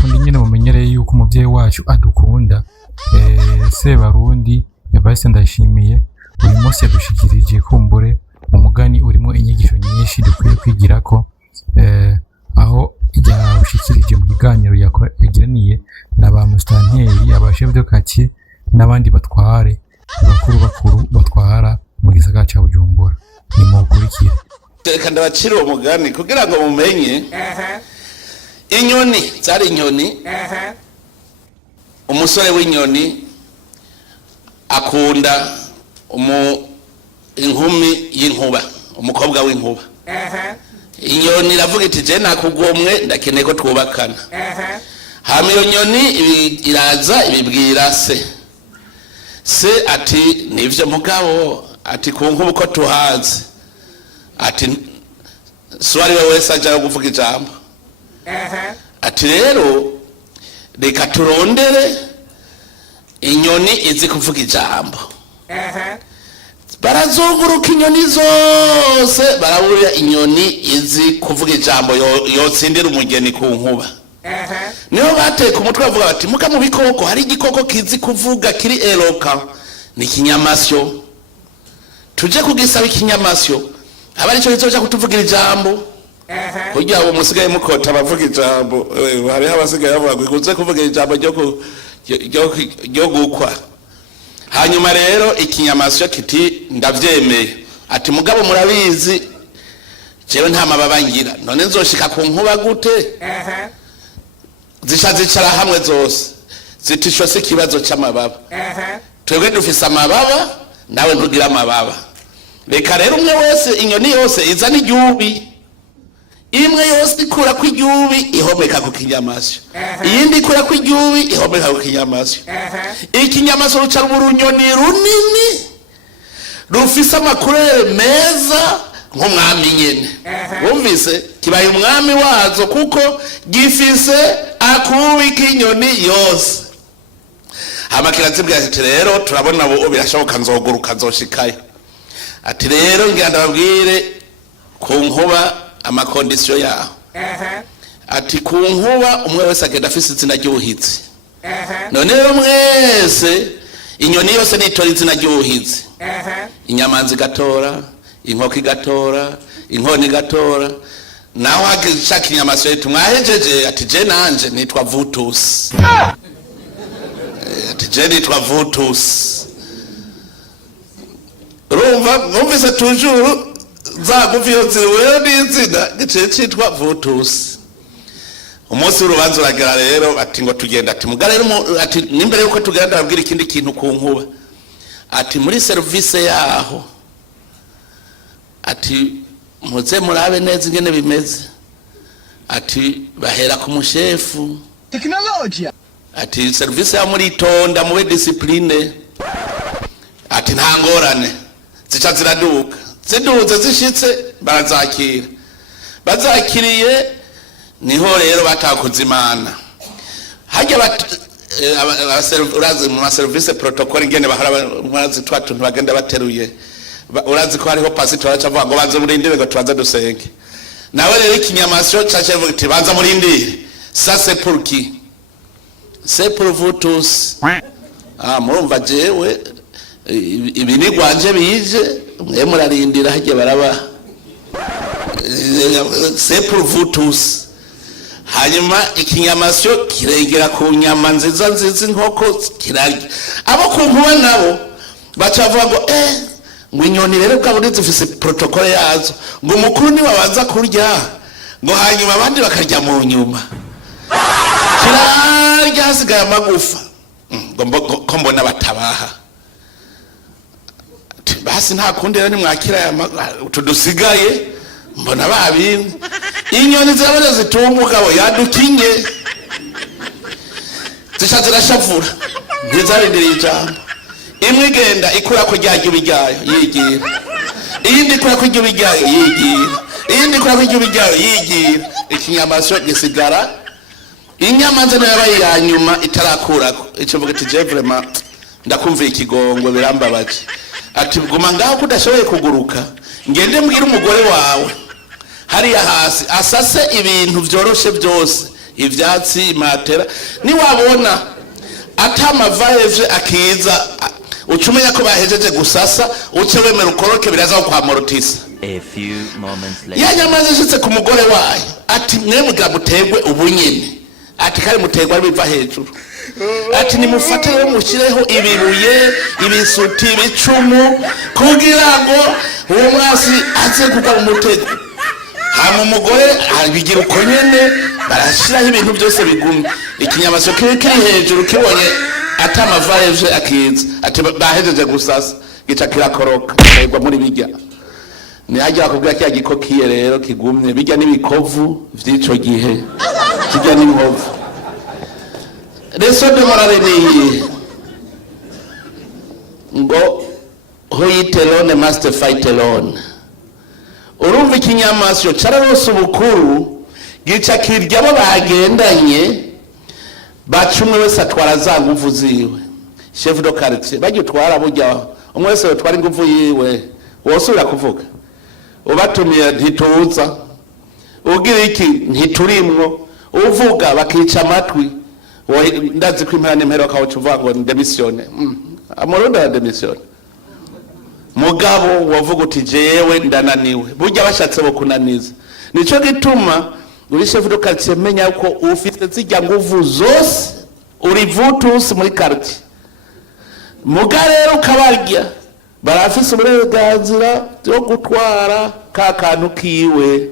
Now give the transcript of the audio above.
kundi nyine mumenyereye yuko umuvyeyi wacu adukunda. Sebarundi Evariste Ndayishimiye uyu munsi yadushikirije kumbure umugani urimo inyigisho nyinshi dukwiye kwigirako, aho yawushikirije mu kiganiro yagiraniye na ba mustanteri, abashefu de quartier n'abandi batware bakuru batwara mu gisagara ca Bujumbura. Ni mu kurikira reka ndabacira uwo mugani kugira ngo mumenye. Inyoni zari inyoni, umusore w'inyoni akunda inkumi y'inkuba, umukobwa w'inkuba. Inyoni iravuga iti je nakugomwe ndakeneye ko twubakana. Hama iyo nyoni iraza ibibwira se ati nivyo mugabo, ati ku nkuba uko tuhazi, ati swari we wese aja kuvuga ijambo, ati rero reka turondere inyoni izi kuvuga ijambo. Barazunguruka inyoni zose barabura inyoni izi kuvuga ijambo yotsindira umugeni ku nkuba. Niho bateka umutwe bavuga bati muka mu bikoko hari igikoko kizi kuvuga kiri eloka, ni ikinyamasyo. Tuje kugisaba ikinyamasyo abari cyo kizoja kutuvugira ijambo. Kugira ngo musigaye mukota bavuga ijambo, hari abasigaye bavuga kuze kuvuga ijambo ryo gukwa. Hanyuma rero ikinyamasyo kiti ndavyemeye, ati mugabo murabizi jewe nta mababa ngira, none nzoshika ku nkuba gute? Zicara hamwe zose zitishwa se kibazo cy'amababa. Twebwe dufise amababa nawe ntugira amababa, reka rero umwe wese inyoni yose izana igihubi, imwe yose ikura ku igihubi ihomeka ku kinyamasyo, iyindi ikura ku igihubi ihomeka ku kinyamasyo. Ikinyamasyo ruca urunyoni runini rufise amakurere meza nk'umwami nyene. Wumvise kibaye umwami wazo kuko gifise akubi k'inyoni yose. Hama kirazibwira ati rero turabona bo birashoboka nzoguruka nzoshikayo. Ati rero ngira ndababwire ku nkuba amakondisiyo yaho. Ati ku nkuba umwe wese agenda afise izina ry'ubuhizi. None rero mwese inyoni yose nitora izina ry'ubuhizi. Inyamanzi gatora, inkoko igatora, inkoni igatora. Naho hagishaka inyamasyo yetu mwahejeje, ati je nanje nitwa Vutus. Ati je nitwa Vutus. Rumva mwumvise tujuru zaguviyo ziwewe n'izina gice citwa Vutus. Umunsi w'urubanza uragera rero ati ngo tugenda, ati mugara rero ati nimbere yuko tugenda babwira ikindi kintu ku nkuba. Ati muri service yaho, ati muze murabe neza ingene bimeze. Ati bahera ku mushefu technology, ati service ya muri tonda muwe discipline. Ati nta ngorane zica ziraduka, ziduze zishitse barazakira. Bazakiriye niho rero batakuzimana. Hajya urazi mu service protocol ingene bahara mwazi twatu bagenda bateruye. Urazi ko hariho pastor acavuga ngo banze murindire ngo tubanze dusenge. Nawe rero ikinyamasyo cyacevuga ati banza murindire. Ça c'est pour qui? C'est pour vous tous. Murumva jewe ibi ni gwanje bije mwe murarindira hajye baraba. C'est pour vous tous. Hanyuma ikinyamasyo kirengera ku nyama nziza inkoko kirarya. Abo ku nkuba nabo bacavuga ngo ngo inyoni rero bwabo zifise protocole yazo, ngo mukuru ni wabanza kurya ngo hanyuma abandi bakarya mu nyuma. Kirarya hasigaye amagufa, ngo mbona batabaha. Basi nta kundi rero nimwakira tudusigaye mbona babimwe. Inyoni zabona zitumbuka bo yadukinye zishatse rashafura ntizarindiriye ijambo. Imwe igenda ikura ko ryajya bijyayo yigira, iyindi ikura ko bijyayo yigira, iyindi ikura ko bijyayo yigira. Ikinyamasyo gisigara inyamanza nayo yabaye ya nyuma itarakurako. Ico mvuga ati je vraiment ndakumva ikigongwe birambabaje. Ati guma ngaho kudashoboye kuguruka ngende mbwira umugore wawe hariya hasi asase ibintu byoroshe byose ivyatsi matera niwabona atamavaje akiza ucumenya ko bahejeje gusasa uce wemera ukoroke biraza kwa morotisa. A few moments later. Yanyamaze ishitse ku mugore wayo ati mwe mugabo mutegwe ubunyene ati kare mutegwa biva hejuru ati nimufate rero mushireho ibibuye ibisuti bicumu kugira ngo uwo mwasi aze kugwa mu mutego. Hama umugore abigira uko nyene barashiraho ibintu byose bigumye ikinyamasyo kiri hejuru kibonye atamavaje akiza ati bahejeje gusasa gica kirakoroka kayigwa muri bijya nihajya kubwira cya gikokiye rero kigumye bijya n'ibikovu vy'ico gihe kijya n'inkovu. Leçon de morale ni ngo who eat alone must fight alone. Urumva ikinyamasyo cararose ubukuru gica kirya abo bagendanye bacumwe wese atwara za nguvu ziwe. Chef de quartier bagitwara burya umwe wese atwara inguvu yiwe wosubira kuvuga ubatumiye ntituza ugira iki ntiturimwo uvuga bakica amatwi ndazi ko impera n'impera kawo tuvuga ngo ndemisione amurundi ya demisione mugabo wavuga uti jewe ndananiwe burya bashatse bo kunaniza nico gituma uri chef de quartier menya uko ufite zijya nguvu zose uri vutus muri quartier mugarero kabarya barafise uburenganzira byo gutwara ka kantu kiwe.